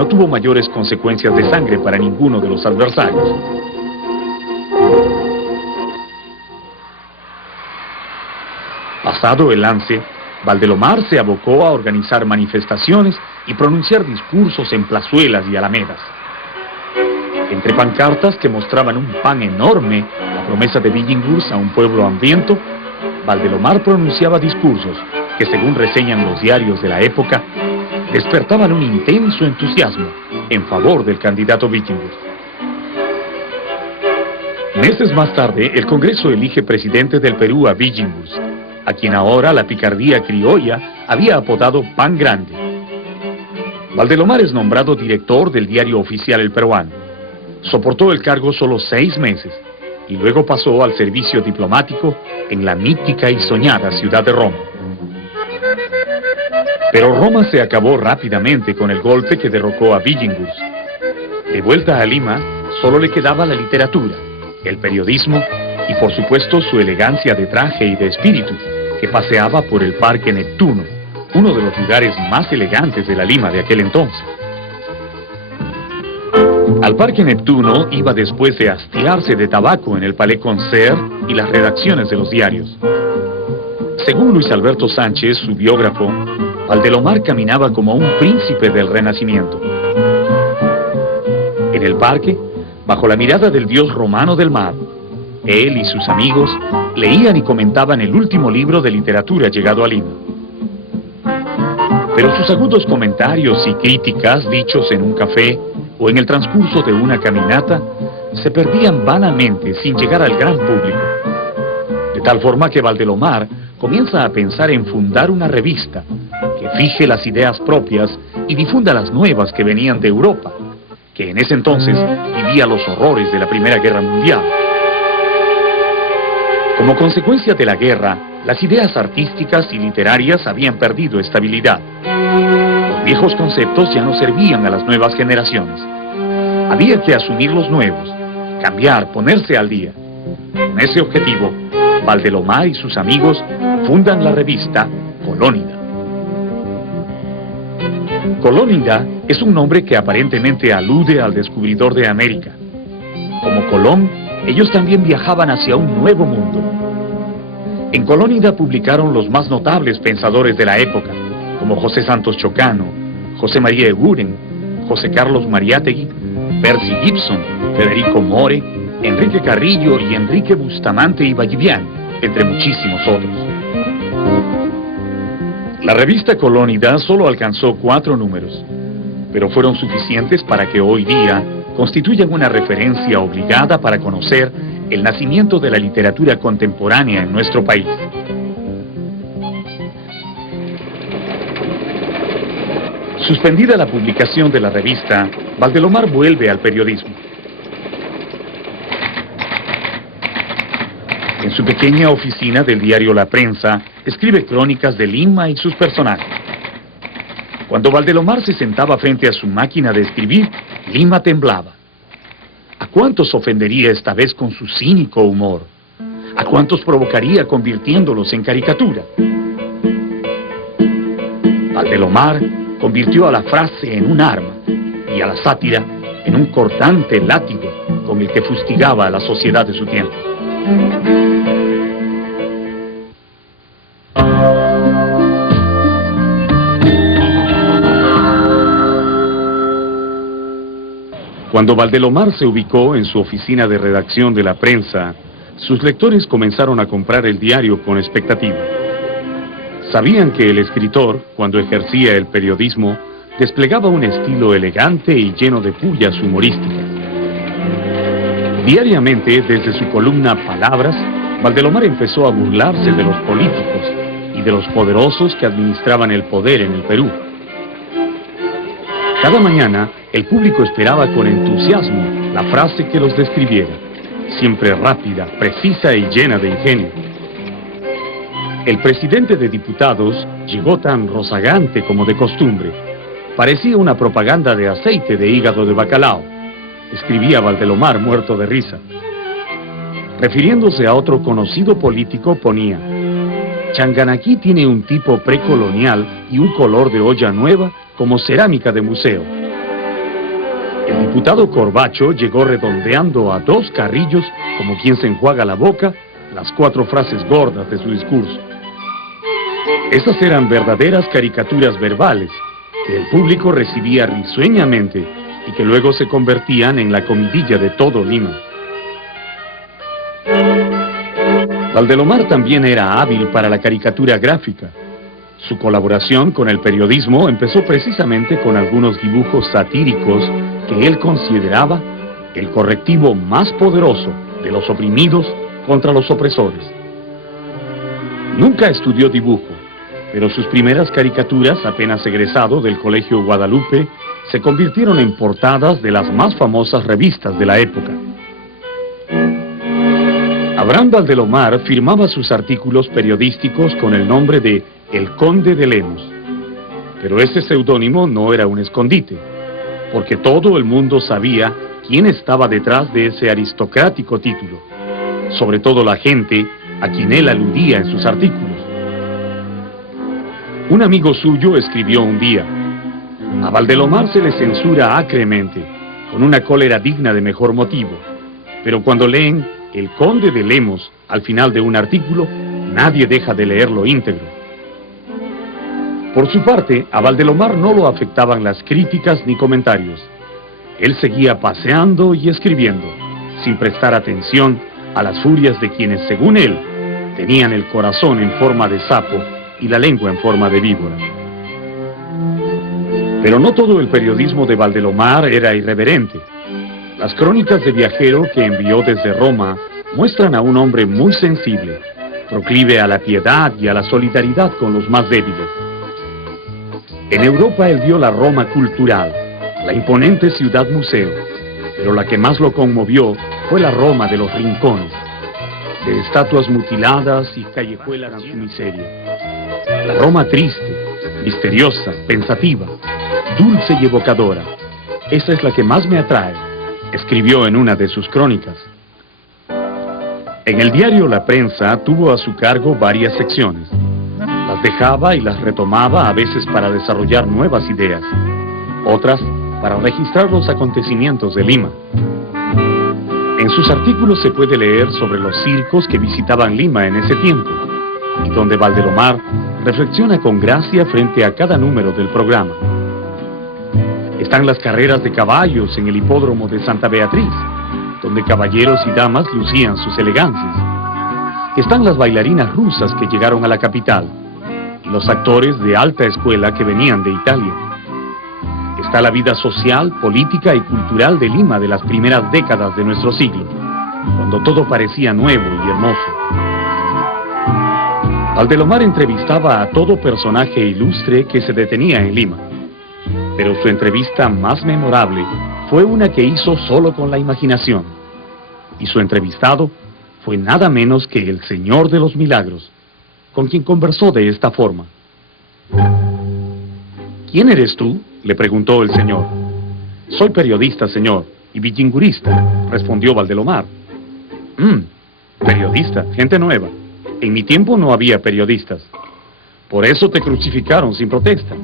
no tuvo mayores consecuencias de sangre para ninguno de los adversarios. Pasado el lance, Valdelomar se abocó a organizar manifestaciones y pronunciar discursos en plazuelas y alamedas. Entre pancartas que mostraban un pan enorme, la promesa de Billinghurst a un pueblo hambriento, Valdelomar pronunciaba discursos que, según reseñan los diarios de la época, despertaban un intenso entusiasmo en favor del candidato Billinghurst. Meses más tarde, el Congreso elige presidente del Perú a Billinghurst, a quien ahora la picardía criolla había apodado Pan Grande. Valdelomar es nombrado director del diario oficial El Peruano. Soportó el cargo solo 6 meses y luego pasó al servicio diplomático en la mítica y soñada ciudad de Roma. Pero Roma se acabó rápidamente con el golpe que derrocó a Billinghurst. De vuelta a Lima, solo le quedaba la literatura, el periodismo y por supuesto su elegancia de traje y de espíritu, que paseaba por el Parque Neptuno, uno de los lugares más elegantes de la Lima de aquel entonces. Al Parque Neptuno iba después de hastiarse de tabaco en el Palais Concert y las redacciones de los diarios. Según Luis Alberto Sánchez, su biógrafo, Valdelomar caminaba como un príncipe del Renacimiento. En el parque, bajo la mirada del dios romano del mar, él y sus amigos leían y comentaban el último libro de literatura llegado a Lima. Pero sus agudos comentarios y críticas dichos en un café o en el transcurso de una caminata se perdían vanamente sin llegar al gran público. De tal forma que Valdelomar comienza a pensar en fundar una revista que fije las ideas propias y difunda las nuevas que venían de Europa, que en ese entonces vivía los horrores de la Primera Guerra Mundial. Como consecuencia de la guerra, las ideas artísticas y literarias habían perdido estabilidad. Los viejos conceptos ya no servían a las nuevas generaciones. Había que asumir los nuevos, cambiar, ponerse al día. Con ese objetivo, Valdelomar y sus amigos fundan la revista Colónida. Colónida es un nombre que aparentemente alude al descubridor de América. Como Colón, ellos también viajaban hacia un nuevo mundo. En Colónida publicaron los más notables pensadores de la época, como José Santos Chocano, José María Eguren, José Carlos Mariátegui, Percy Gibson, Federico More, Enrique Carrillo y Enrique Bustamante y Vallivian, entre muchísimos otros. La revista Colónida solo alcanzó 4 números, pero fueron suficientes para que hoy día constituyan una referencia obligada para conocer el nacimiento de la literatura contemporánea en nuestro país. Suspendida la publicación de la revista, Valdelomar vuelve al periodismo. En su pequeña oficina del diario La Prensa, escribe crónicas de Lima y sus personajes. Cuando Valdelomar se sentaba frente a su máquina de escribir, Lima temblaba. ¿A cuántos ofendería esta vez con su cínico humor? ¿A cuántos provocaría convirtiéndolos en caricatura? Valdelomar convirtió a la frase en un arma y a la sátira en un cortante látigo con el que fustigaba a la sociedad de su tiempo. Cuando Valdelomar se ubicó en su oficina de redacción de La Prensa, sus lectores comenzaron a comprar el diario con expectativa. Sabían que el escritor, cuando ejercía el periodismo, desplegaba un estilo elegante y lleno de pullas humorísticas. Diariamente, desde su columna Palabras, Valdelomar empezó a burlarse de los políticos y de los poderosos que administraban el poder en el Perú. Cada mañana, el público esperaba con entusiasmo la frase que los describiera, siempre rápida, precisa y llena de ingenio. El presidente de diputados llegó tan rozagante como de costumbre. Parecía una propaganda de aceite de hígado de bacalao, escribía Valdelomar muerto de risa. Refiriéndose a otro conocido político ponía: Changanaquí tiene un tipo precolonial y un color de olla nueva como cerámica de museo. El diputado Corbacho llegó redondeando a 2 carrillos, como quien se enjuaga la boca, las 4 frases gordas de su discurso. Estas eran verdaderas caricaturas verbales, que el público recibía risueñamente y que luego se convertían en la comidilla de todo Lima. Valdelomar también era hábil para la caricatura gráfica. Su colaboración con el periodismo empezó precisamente con algunos dibujos satíricos que él consideraba el correctivo más poderoso de los oprimidos contra los opresores. Nunca estudió dibujo, pero sus primeras caricaturas, apenas egresado del Colegio Guadalupe, se convirtieron en portadas de las más famosas revistas de la época. Abraham Valdelomar firmaba sus artículos periodísticos con el nombre de El Conde de Lemos, pero ese seudónimo no era un escondite, porque todo el mundo sabía quién estaba detrás de ese aristocrático título, sobre todo la gente a quien él aludía en sus artículos. Un amigo suyo escribió un día: a Valdelomar se le censura acremente, con una cólera digna de mejor motivo, pero cuando leen El Conde de Lemos al final de un artículo, nadie deja de leerlo íntegro. Por su parte, a Valdelomar no lo afectaban las críticas ni comentarios. Él seguía paseando y escribiendo, sin prestar atención a las furias de quienes, según él, tenían el corazón en forma de sapo y la lengua en forma de víbora. Pero no todo el periodismo de Valdelomar era irreverente. Las crónicas de viajero que envió desde Roma muestran a un hombre muy sensible, proclive a la piedad y a la solidaridad con los más débiles. En Europa él vio la Roma cultural, la imponente ciudad museo, pero la que más lo conmovió fue la Roma de los rincones, de estatuas mutiladas y callejuelas en su miseria. La Roma triste, misteriosa, pensativa, dulce y evocadora. Esa es la que más me atrae, escribió en una de sus crónicas. En el diario La Prensa tuvo a su cargo varias secciones. Las dejaba y las retomaba a veces para desarrollar nuevas ideas, otras para registrar los acontecimientos de Lima. En sus artículos se puede leer sobre los circos que visitaban Lima en ese tiempo, y donde Valdelomar reflexiona con gracia frente a cada número del programa. Están las carreras de caballos en el hipódromo de Santa Beatriz, donde caballeros y damas lucían sus elegancias. Están las bailarinas rusas que llegaron a la capital, y los actores de alta escuela que venían de Italia. Está la vida social, política y cultural de Lima de las primeras décadas de nuestro siglo, cuando todo parecía nuevo y hermoso. Valdelomar entrevistaba a todo personaje ilustre que se detenía en Lima, pero su entrevista más memorable fue una que hizo solo con la imaginación, y su entrevistado fue nada menos que el Señor de los Milagros, con quien conversó de esta forma. ¿Quién eres tú?, le preguntó el señor. Soy periodista, señor, y villingurista, respondió Valdelomar. Periodista, gente nueva. En mi tiempo no había periodistas. Por eso te crucificaron sin protesta.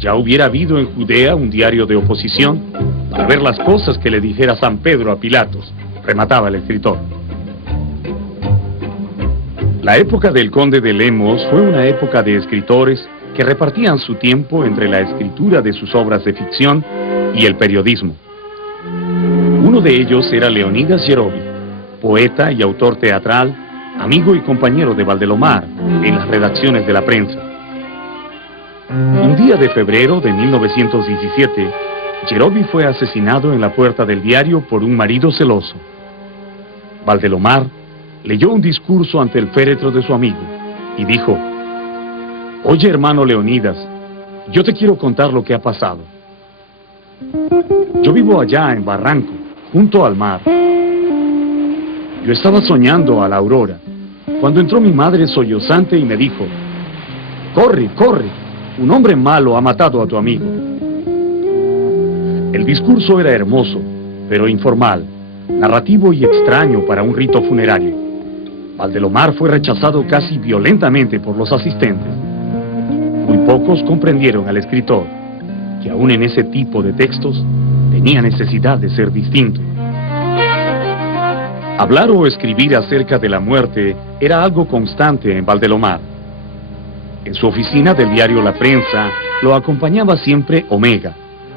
Ya hubiera habido en Judea un diario de oposición para ver las cosas que le dijera San Pedro a Pilatos, remataba el escritor. La época del Conde de Lemos fue una época de escritores que repartían su tiempo entre la escritura de sus obras de ficción y el periodismo. Uno de ellos era Leonidas Yerovi, poeta y autor teatral, amigo y compañero de Valdelomar en las redacciones de La Prensa. Un día de febrero de 1917, Yerovi fue asesinado en la puerta del diario por un marido celoso. Valdelomar leyó un discurso ante el féretro de su amigo y dijo: Oye, hermano Leonidas, yo te quiero contar lo que ha pasado. Yo vivo allá en Barranco, junto al mar. Yo estaba soñando a la aurora, cuando entró mi madre sollozante y me dijo: corre, corre, un hombre malo ha matado a tu amigo. El discurso era hermoso, pero informal, narrativo y extraño para un rito funerario. Valdelomar fue rechazado casi violentamente por los asistentes. Muy pocos comprendieron al escritor, que aún en ese tipo de textos tenía tenía necesidad de ser distinto. Hablar o escribir acerca de la muerte era algo constante en Valdelomar. En su oficina del diario La Prensa lo acompañaba siempre Omega,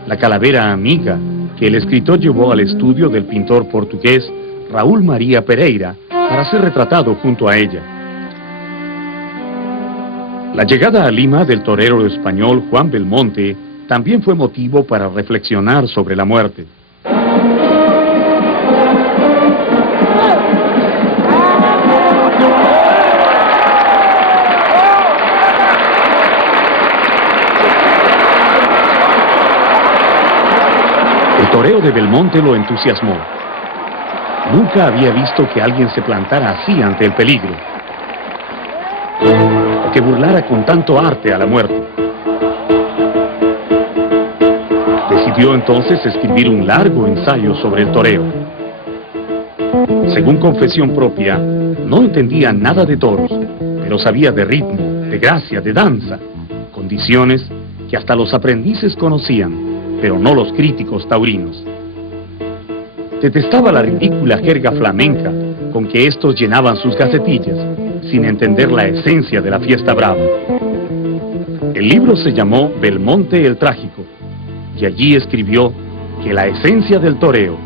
la calavera amiga que el escritor llevó al estudio del pintor portugués Raúl María Pereira para ser retratado junto a ella. La llegada a Lima del torero español Juan Belmonte también fue motivo para reflexionar sobre la muerte. El toreo de Belmonte lo entusiasmó. Nunca había visto que alguien se plantara así ante el peligro, o que burlara con tanto arte a la muerte. Decidió entonces escribir un largo ensayo sobre el toreo. Según confesión propia, no entendía nada de toros, pero sabía de ritmo, de gracia, de danza, condiciones que hasta los aprendices conocían, pero no los críticos taurinos. Detestaba la ridícula jerga flamenca con que estos llenaban sus gacetillas, sin entender la esencia de la fiesta brava. El libro se llamó Belmonte el Trágico, y allí escribió que la esencia del toreo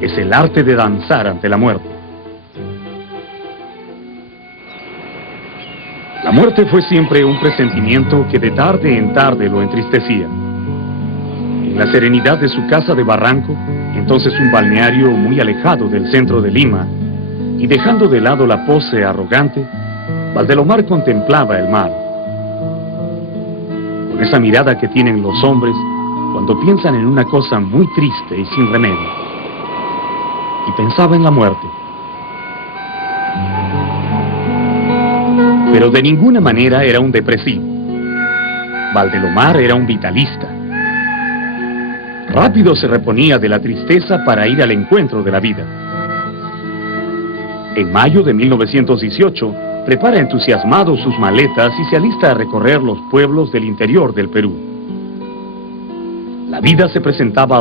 es el arte de danzar ante la muerte. La muerte fue siempre un presentimiento que de tarde en tarde lo entristecía. En la serenidad de su casa de Barranco, entonces un balneario muy alejado del centro de Lima, y dejando de lado la pose arrogante, Valdelomar contemplaba el mar. Con esa mirada que tienen los hombres cuando piensan en una cosa muy triste y sin remedio. Y pensaba en la muerte. Pero de ninguna manera era un depresivo. Valdelomar era un vitalista. Rápido se reponía de la tristeza para ir al encuentro de la vida. En mayo de 1918, prepara entusiasmado sus maletas y se alista a recorrer los pueblos del interior del Perú. La vida se presentaba